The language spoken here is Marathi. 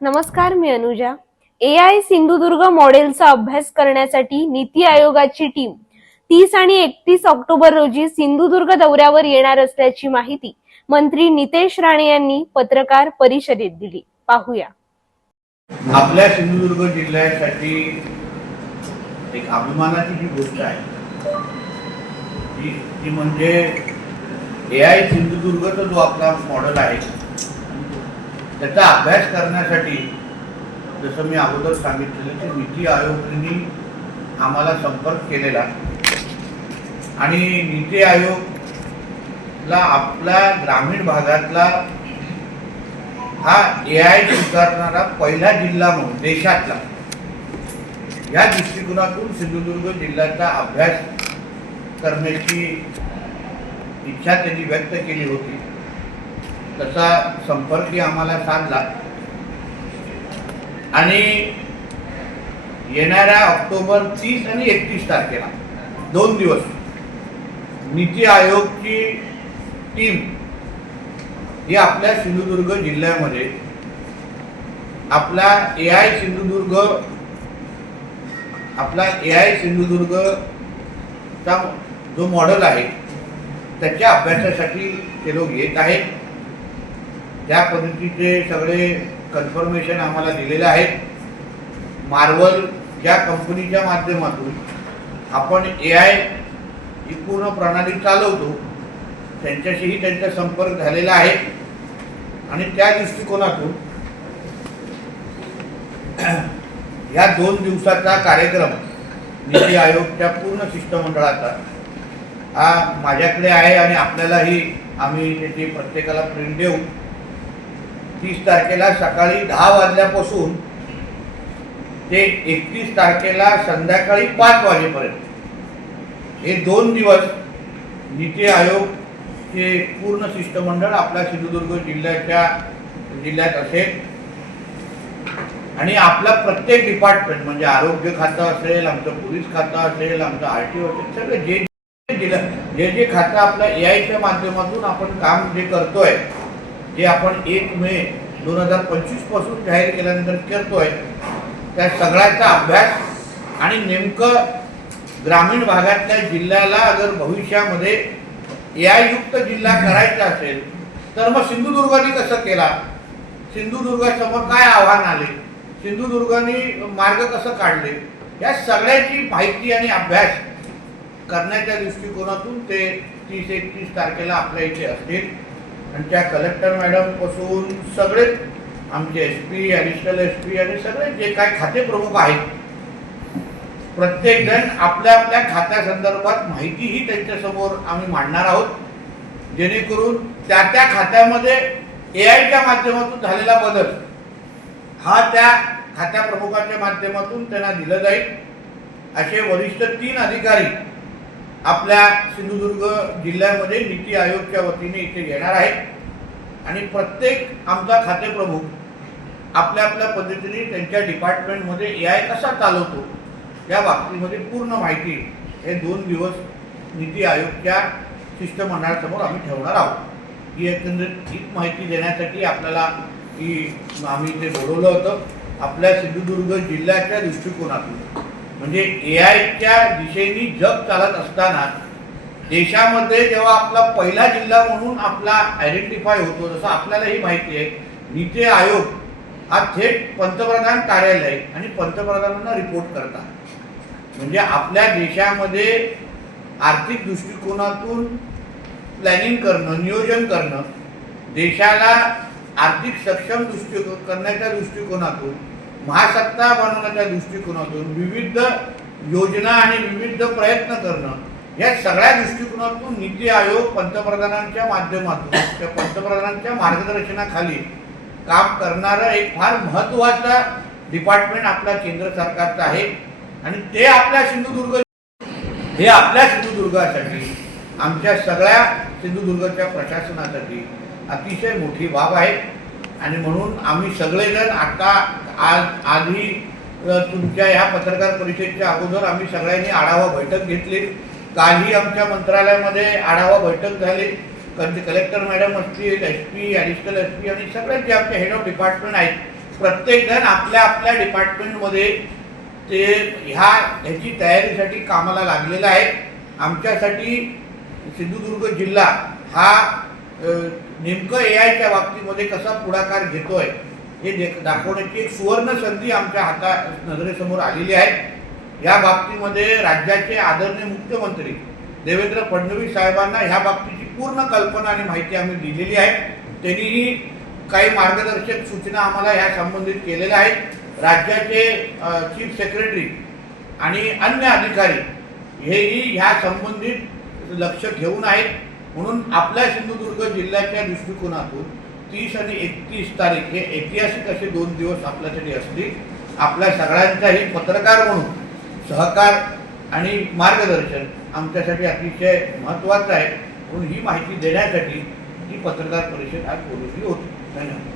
नमस्कार, मी अनुजा. AI सिंधुदुर्ग मॉडेलचा अभ्यास करण्यासाठी नीती आयोगाची टीम 30 आणि 31 ऑक्टोबर रोजी सिंधुदुर्ग दौऱ्यावर येणार असल्याची माहिती मंत्री नितेश राणे यांनी पत्रकार परिषदेत दिली. पाहूया. आपल्या सिंधुदुर्ग जिल्ह्यासाठी एक अभिमानाची जी गोष्ट आहे ती म्हणजे AI सिंधुदुर्गचा जो आपला मॉडेल आहे त्याचा अभ्यास करण्यासाठी जसं मी अगोदर सांगितलेलं की नीती आयोगाने आम्हाला संपर्क केलेला आणि नीती आयोगला आपल्या ग्रामीण भागातला हा AI स्वीकारणारा पहिला जिल्हा म्हणून देशातला या दृष्टिकोनातून सिंधुदुर्ग जिल्ह्याचा अभ्यास करण्याची इच्छा त्यांनी व्यक्त केली होती. तसा संपर्कही आम्हाला साधला आणि येणाऱ्या ऑक्टोबर 30 आणि 31 तारखेला 2 दिवस नीती आयोगची टीम ही आपल्या सिंधुदुर्ग जिल्ह्यामध्ये आपला AI सिंधुदुर्गचा जो मॉडेल आहे त्याच्या अभ्यासासाठी ते लोक येत आहेत. त्या पद्धतीचे सगळे कन्फर्मेशन आम्हाला दिलेले आहेत. मार्वल ज्या कंपनीच्या माध्यमातून आपण AI ही पूर्ण प्रणाली चालवतो त्यांच्याशीही त्यांचा संपर्क झालेला आहे आणि त्या दृष्टिकोनातून या 2 दिवसाचा कार्यक्रम नीती आयोगच्या पूर्ण शिष्टमंडळाचा हा माझ्याकडे आहे आणि आपल्यालाही आम्ही त्याची प्रत्येकाला प्रिंट देऊ. 30 तारखेला सकाळी 10 वाजल्यापासून ते 31 तारखेला संध्याकाळी 5 वाजेपर्यंत हे 2 दिवस नीती आयोगचे पूर्ण शिष्टमंडळ आपल्या सिंधुदुर्ग जिल्ह्यात असेल आणि आपला प्रत्येक डिपार्टमेंट म्हणजे आरोग्य खातं असेल, आमचं पोलीस खातं असेल, आमचं RTO असेल, सगळे जे खातं आपल्या AIच्या माध्यमातून आपण काम जे करतोय जे आपण 1 मे 2025 पासून जाहीर केल्यानंतर करतोय त्या सगळ्याचा अभ्यास आणि नेमकं ग्रामीण भागातल्या जिल्ह्याला अगर भविष्यामध्ये AI युक्त जिल्हा करायचा असेल तर मग सिंधुदुर्गाने कसं केला, सिंधुदुर्गासमोर काय आव्हान आले, सिंधुदुर्गाने मार्ग कसं काढले, या सगळ्याची माहिती आणि अभ्यास करण्याच्या दृष्टिकोनातून ते 30-31 तारखेला आपल्या इथे असतील आणि त्या कलेक्टर मॅडम पासून सगळे आमचे SP, ॲडिशनल SP आणि सगळे जे काय खाते प्रमुख आहेत प्रत्येकजण आपल्या आपल्या खात्यासंदर्भात माहितीही त्यांच्यासमोर आम्ही मांडणार आहोत जेणेकरून त्या खात्यामध्ये AIच्या माध्यमातून झालेला बदल हा त्या खात्या प्रमुखाच्या माध्यमातून त्यांना दिलं जाईल. असे वरिष्ठ 3 अधिकारी आपल्या सिंधुदुर्ग जिल्ह्यामध्ये नीती आयोगच्या वतीने इथे येणार आहेत आणि प्रत्येक आमचा खाते प्रमुख आपल्या आपल्या पद्धतीने त्यांच्या डिपार्टमेंटमध्ये AI कसा चालवतो या बाबतीमध्ये पूर्ण माहिती हे 2 दिवस नीती आयोगच्या शिष्टमंडळासमोर आम्ही ठेवणार आहोत. ही एकंदरीत माहिती देण्यासाठी आपल्याला आम्ही इथे बोलवलं होतं. आपल्या सिंधुदुर्ग जिल्ह्याच्या दृष्टिकोनातून म्हणजे AIच्या दिशेने जग चालत असताना देशामध्ये जेव्हा आपला पहिला जिल्हा म्हणून आपला आयडेंटिफाय होतो जसं आपल्यालाही माहिती आहे नीती आयोग हा थेट पंतप्रधान कार्यालय आणि पंतप्रधानांना रिपोर्ट करतात. म्हणजे आपल्या देशामध्ये आर्थिक दृष्टिकोनातून प्लॅनिंग करणं, नियोजन करणं, देशाला आर्थिक सक्षम करण्याच्या दृष्टिकोनातून, महासत्ता बनवण्याच्या दृष्टिकोनातून विविध योजना आणि विविध प्रयत्न करणं या सगळ्या दृष्टिकोनातून नीती आयोग पंतप्रधानांच्या माध्यमातून त्या पंतप्रधानांच्या मार्गदर्शनाखाली काम करणारं एक फार महत्त्वाचा डिपार्टमेंट आपल्या केंद्र सरकारचं आहे आणि ते आपल्या सिंधुदुर्गासाठी आमच्या सगळ्या सिंधुदुर्गच्या प्रशासनासाठी अतिशय मोठी बाब आहे आणि म्हणून आम्ही सगळेजण आता आधी तुमच्या ह्या पत्रकार परिषदेच्या अगोदर आम्ही सगळ्यांनी आढावा बैठक घेतली. कालही आमच्या मंत्रालयामध्ये आढावा बैठक झाली. कलेक्टर मॅडम असतील, SP, ॲडिशनल SP आणि सगळे जे आमचे हेड ऑफ डिपार्टमेंट आहेत प्रत्येकजण आपल्या आपल्या डिपार्टमेंटमध्ये ते ह्याची तयारीसाठी कामाला लागलेला आहे. आमच्यासाठी सिंधुदुर्ग जिल्हा हा नेमकं AIच्या बाबतीमध्ये कसा पुढाकार घेतोय हे दाखवण्याची एक सुवर्ण संधी आमच्या नजरेसमोर आलेली आहे. या बाबतीमध्ये राज्याचे आदरणीय मुख्यमंत्री देवेंद्र फडणवीस साहेबांना ह्या बाबतीची पूर्ण कल्पना आणि माहिती आम्ही दिलेली आहे. त्यांनीही काही मार्गदर्शक सूचना आम्हाला ह्या संबंधित केलेल्या आहेत. राज्याचे चीफ सेक्रेटरी आणि अन्य अधिकारी हेही ह्या संबंधित लक्ष घेऊन आहेत. म्हणून आपल्या सिंधुदुर्ग जिल्ह्याच्या दृष्टिकोनातून 30 आणि 31 तारीख हे ऐतिहासिक असे 2 दिवस आपल्यासाठी असतील. आपल्या सगळ्यांचाही पत्रकार म्हणून सहकार आणि मार्गदर्शन आमच्यासाठी अतिशय महत्त्वाचं आहे. म्हणून ही माहिती देण्यासाठी ही पत्रकार परिषद आज बोलवली होती. धन्यवाद.